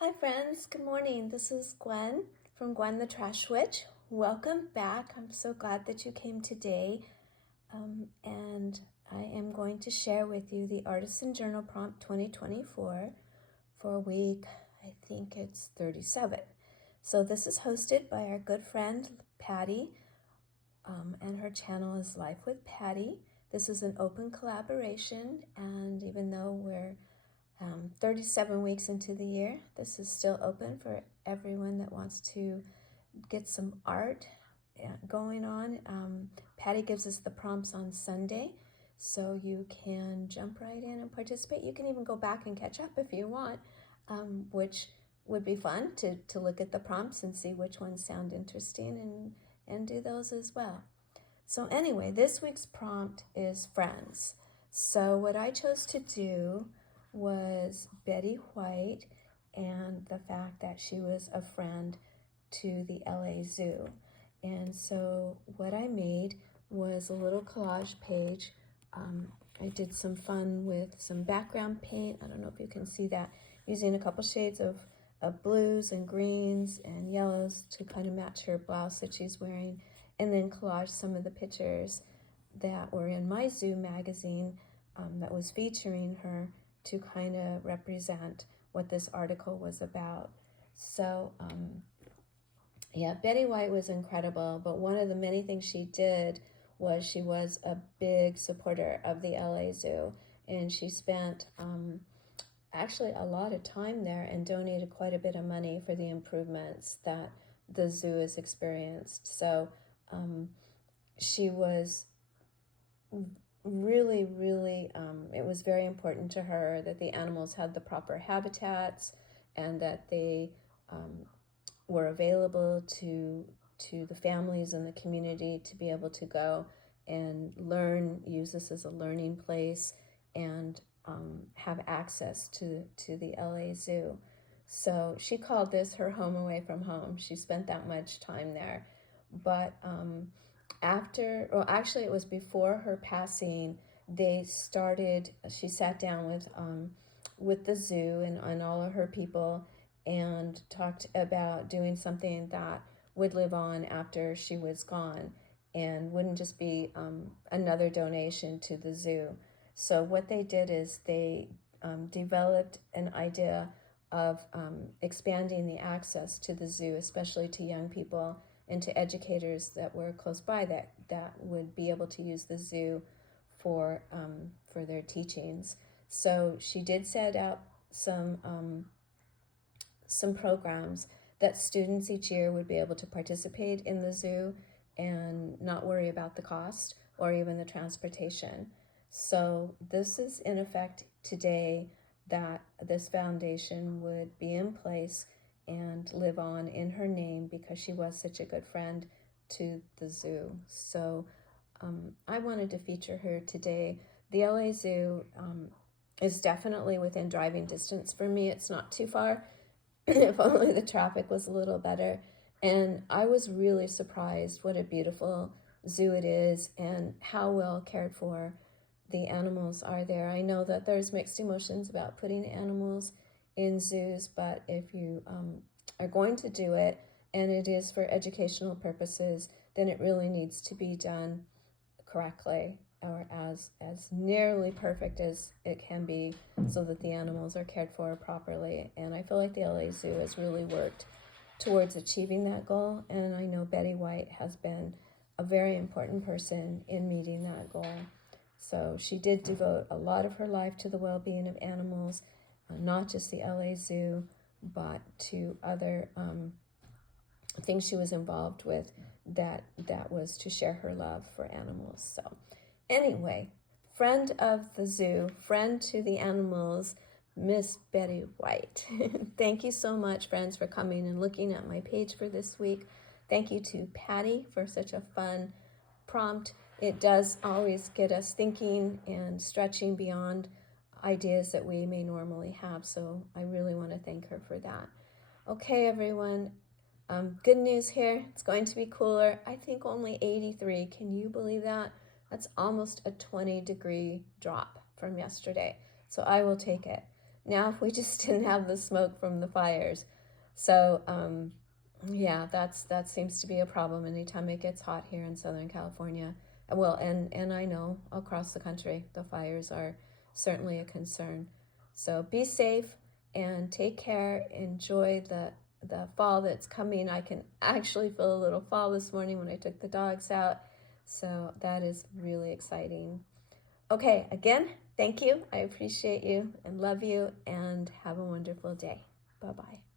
Hi friends, good morning. This is Gwen from Gwen the Trash Witch. Welcome back. I'm so glad that you came today. And I am going to share with you the Artisan Journal Prompt 2024 for week, I think it's 37. So this is hosted by our good friend Patty, and her channel is Life with Patty. This is an open collaboration, and even though we're 37 weeks into the year, this is still open for everyone that wants to get some art going on. Patty gives us the prompts on Sunday, so you can jump right in and participate. You can even go back and catch up if you want, which would be fun to look at the prompts and see which ones sound interesting and do those as well. So anyway, this week's prompt is friends. So what I chose to do was Betty White and the fact that she was a friend to the LA Zoo. And so what I made was a little collage page. I did some fun with some background paint. I don't know if you can see that, using a couple shades of blues and greens and yellows to kind of match her blouse that she's wearing, and then collage some of the pictures that were in my zoo magazine that was featuring her to kind of represent what this article was about. So yeah, Betty White was incredible, but one of the many things she did was she was a big supporter of the LA Zoo, and she spent actually a lot of time there and donated quite a bit of money for the improvements that the zoo has experienced. So she was really, it was very important to her that the animals had the proper habitats and that they were available to the families and the community to be able to go and learn, use this as a learning place, and have access to the LA Zoo. So she called this her home away from home. She spent that much time there. But actually it was before her passing, she sat down with the zoo and all of her people and talked about doing something that would live on after she was gone and wouldn't just be another donation to the zoo. So what they did is they developed an idea of expanding the access to the zoo, especially to young people and to educators that were close by that would be able to use the zoo for their teachings. So she did set up some programs that students each year would be able to participate in the zoo and not worry about the cost or even the transportation. So this is in effect today, that this foundation would be in place and live on in her name because she was such a good friend to the zoo. So I wanted to feature her today. The LA Zoo is definitely within driving distance for me. It's not too far. If only the traffic was a little better. And I was really surprised what a beautiful zoo it is and how well cared for the animals are there. I know that there's mixed emotions about putting animals in zoos, but if you are going to do it and it is for educational purposes, then it really needs to be done correctly, or as nearly perfect as it can be, so that the animals are cared for properly. And I feel like the LA Zoo has really worked towards achieving that goal, and I know Betty White has been a very important person in meeting that goal. So she did devote a lot of her life to the well-being of animals, not just the LA Zoo, but to other things she was involved with that was to share her love for animals. So anyway, friend of the zoo, friend to the animals, Miss Betty White. Thank you so much, friends, for coming and looking at my page for this week. Thank you to Patty for such a fun prompt. It does always get us thinking and stretching beyond ideas that we may normally have. So I really want to thank her for that. Okay, everyone. Good news here. It's going to be cooler. I think only 83. Can you believe that? That's almost a 20-degree drop from yesterday. So I will take it. now if we just didn't have the smoke from the fires. So yeah, that seems to be a problem anytime it gets hot here in Southern California. Well, and I know across the country the fires are certainly a concern. So be safe and take care. Enjoy the fall that's coming. I can actually feel a little fall this morning when I took the dogs out. So that is really exciting. Okay, again, thank you. I appreciate you and love you, and have a wonderful day. Bye-bye.